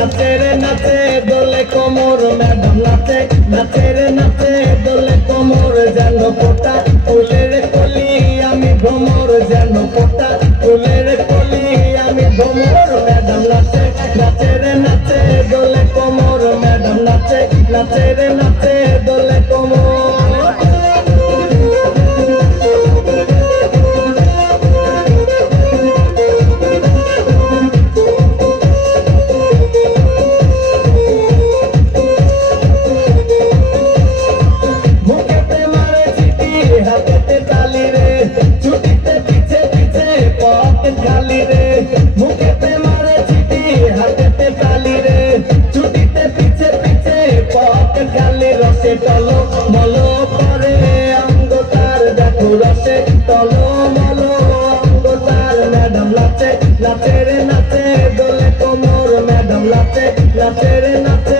নাচে নাচে দোলে কোমর, ম্যাডাম নাচে। নাচেরে নাচে দোলে কোমর, যেন কোটা ফুলে কলি আমি ভ্রমর, যেন কোটা ফুলে কলি আমি ভ্রমর, ম্যাডাম নাচে। নাচে রে নাচে দোলে কোমর, ম্যাডাম নাচে। নাচে রে নাচে দোলে কোমর। খালি রে মুখেতে মারে চিঠি হাতেতে তালি রে ছুটিতে পিছে পিছে পকেট খালি রসে টলো মলো করে অঙ্গ তার দেখো রসে টলো মলো অঙ্গ তার ম্যাডাম নাচে নাচে দোলে কোমর ম্যাডাম নাচে নাচে নাচে